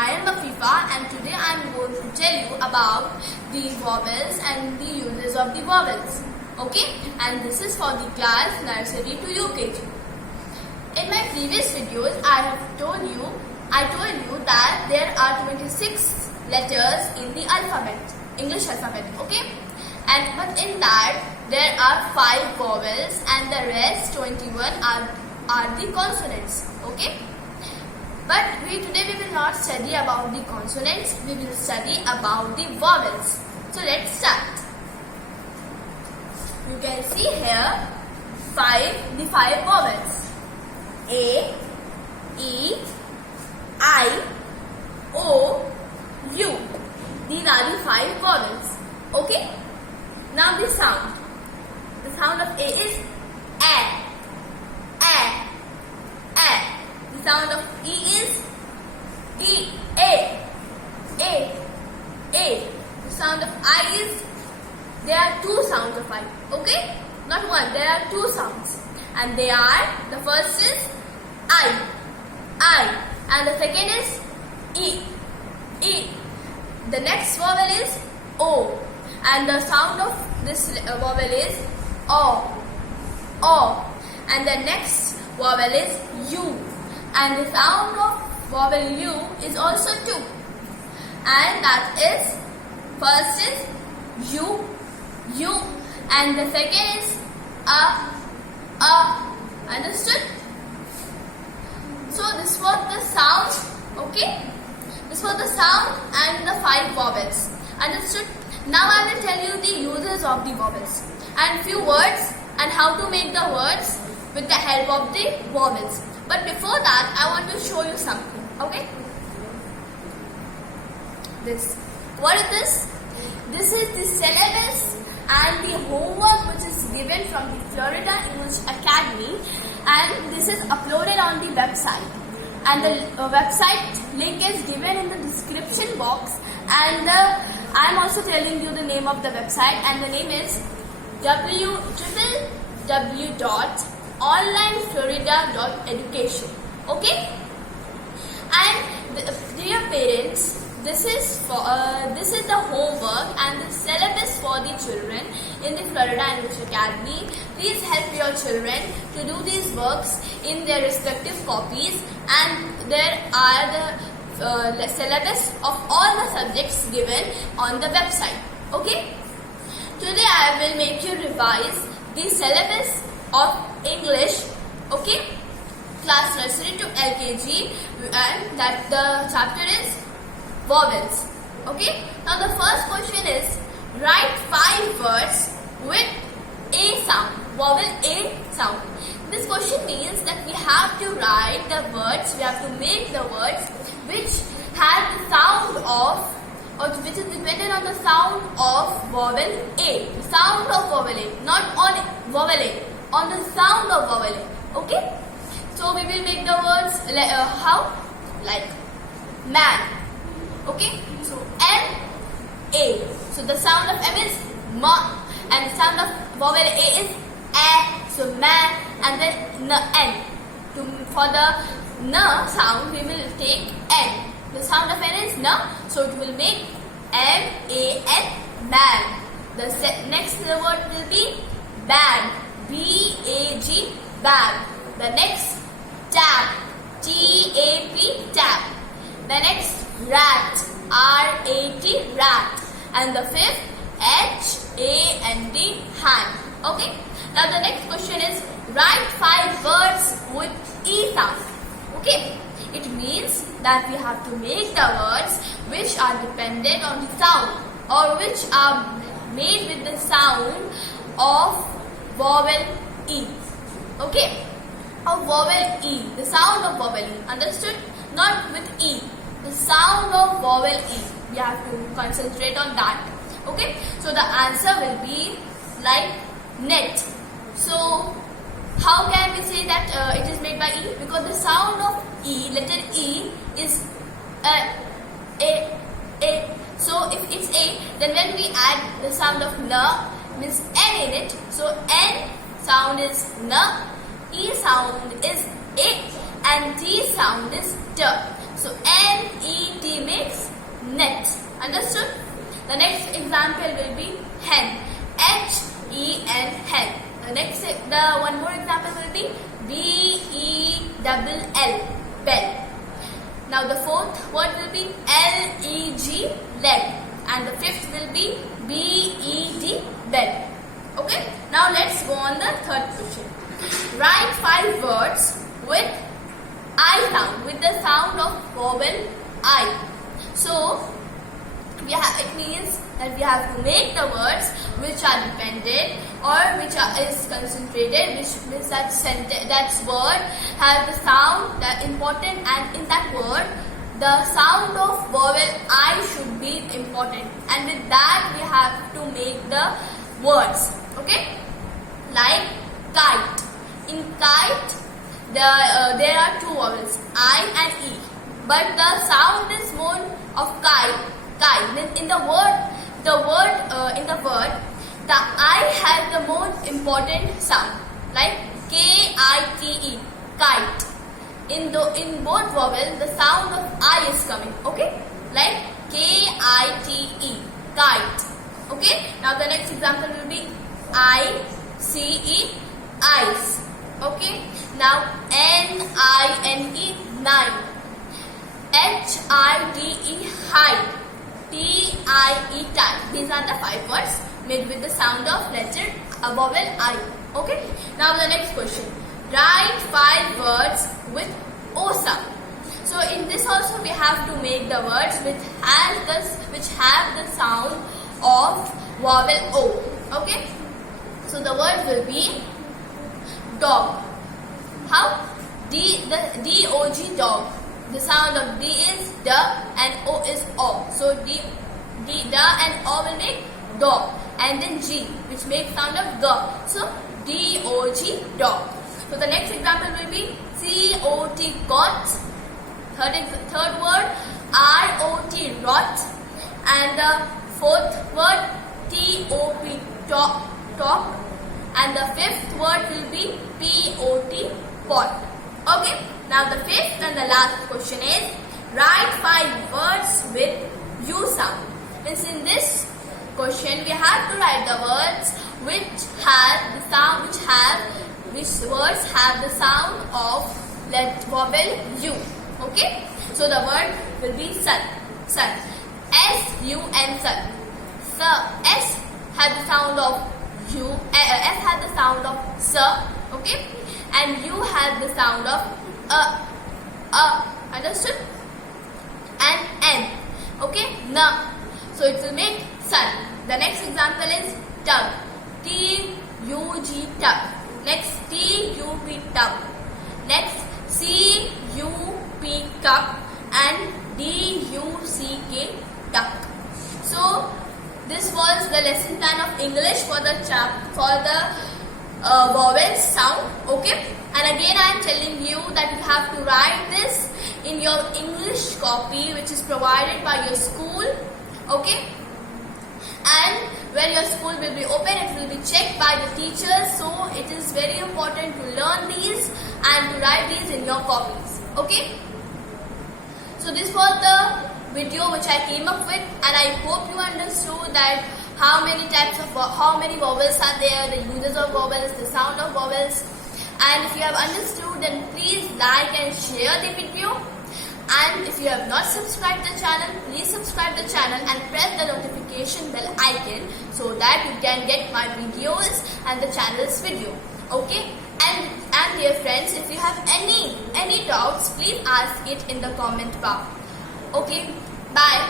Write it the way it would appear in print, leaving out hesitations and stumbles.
I am Afifa and today I am going to tell you about the vowels and the uses of the vowels. Okay, and this is for the class nursery to UKG. In my previous videos, I told you that there are 26 letters in the alphabet, English alphabet. Okay, but in that there are 5 vowels and the rest 21 are the consonants. Okay. But today we will not study about the consonants, we will study about the vowels. So let's start. You can see here the 5 vowels. A, E, I, O, U. These are the 5 vowels. Okay? Now the sound. The sound of A is A. A. A. The sound of E is E, A. The sound of I is, there are 2 sounds of I, okay? Not one, there are 2 sounds. And they are, the first is I. And the second is E. The next vowel is O. And the sound of this vowel is O. And the next vowel is U. And the sound of vowel U is also 2. And that is, first is U. And the second is A. Understood? So this was the sound, okay? This was the sound and the 5 vowels. Understood? Now I will tell you the uses of the vowels and few words and how to make the words with the help of the vowels. But before that, I want to show you something, okay? What is this? This is the syllabus and the homework which is given from the Florida English Academy, and this is uploaded on the website. And the website link is given in the description box, and I am also telling you the name of the website, and the name is www.onlineflorida.education. Okay? And dear parents, this is the homework and the syllabus for the children in the Florida English Academy. Please help your children to do these works in their respective copies, and there are the syllabus of all the subjects given on the website. Okay? Today I will make you revise the syllabus of English, okay? Class nursery to LKG, and that the chapter is vowels. Okay? Now the first question is, write 5 words with A sound, vowel A sound. This question means that we have to write the words, we have to make the words which have the sound of, or which is dependent on the sound of vowel A. The sound of vowel A, not on vowel A, on the sound of vowel A. Okay? So we will make the words how? Like man. Okay? So M-A. So the sound of M is ma, and the sound of vowel A is A. So man, and then N. For the N sound, we will take N. The sound of N is N, so it will make M-A-N, man. The next word will be bag, B-A-G, bag. The next tap, T-A-P, tap. The next rat, R-A-T, rat. And the fifth, H-A-N-D, hand. Okay? Now the next question is, write 5 words with E sound. Okay? It means that we have to make the words which are dependent on the sound, or which are made with the sound of vowel E. Okay? Of vowel E. The sound of vowel E. Understood? Not with E. The sound of vowel E. We have to concentrate on that. Okay? So the answer will be like net. So how can we say that it is made by E? Because the sound of E, letter E, is A. So if it's A, then when we add the sound of N, means N in it. So N sound is N, E sound is A, and T sound is T. So N-E-T The next example will be hen. H-E-N, hen. The one more example will be B-E-double-L, bell. Now the fourth word will be L-E-G, leg. And the fifth will be B-E-D, bed. Okay. Now let's go on the third question. Write 5 words with I sound, with the sound of vowel I. So it means that we have to make the words which are dependent or which is concentrated, which means that word has the sound that important, and in that word the sound of vowel I should be important, and with that we have to make the words. Okay, like kite. In kite, there are 2 vowels, I and E, but the sound is more of kite. Then in the word, the I has the most important sound, like K-I-T-E, kite. In both vowels, the sound of I is coming. Okay, like K-I-T-E, kite. Okay. Now the next example will be I-C-E, ice. Okay. Now N-I-N-E, nine. H-I-D-E, hide. T-I-E, tie. These are the 5 words made with the sound of vowel I. Okay. Now the next question. Write 5 words with O sound. So in this also we have to make the words which have the sound of vowel O. Okay. So the word will be dog. How? D-O-G, dog. The sound of D is D and O is O. So D and O will make dog. And then G, which makes sound of G. So D-O-G, dog. So the next example will be C-O-T, got. Third word R-O-T, rot. And the fourth word T-O-P, top. And the fifth word will be P-O-T, pot. Okay. Now the fifth and the last question is write 5 words with U sound. Means in this question we have to write the words which words have the sound of vowel U. Okay. So the word will be sun. Sun. S-U-N, sun. So S has the sound of U. S has the sound of S. Okay. And U has the sound of understood? And N. Okay, na. So it will make sun. The next example is tug. T-U-G, tug. Next T-U-P, tug. Next C-U-P, cup. And D-U-C-K, duck. So this was the lesson plan of English for the vowel sound. Okay. And again I am telling you that you have to write this in your English copy which is provided by your school. Okay. And when your school will be open, it will be checked by the teachers. So it is very important to learn these and to write these in your copies. Okay. So this was the video which I came up with, and I hope you understood that how many vowels are there, the uses of vowels, the sound of vowels. And if you have understood, then please like and share the video. And if you have not subscribed the channel, please subscribe the channel and press the notification bell icon so that you can get my videos and the channel's video. Okay. And dear friends, if you have any doubts, please ask it in the comment bar. Okay. Bye.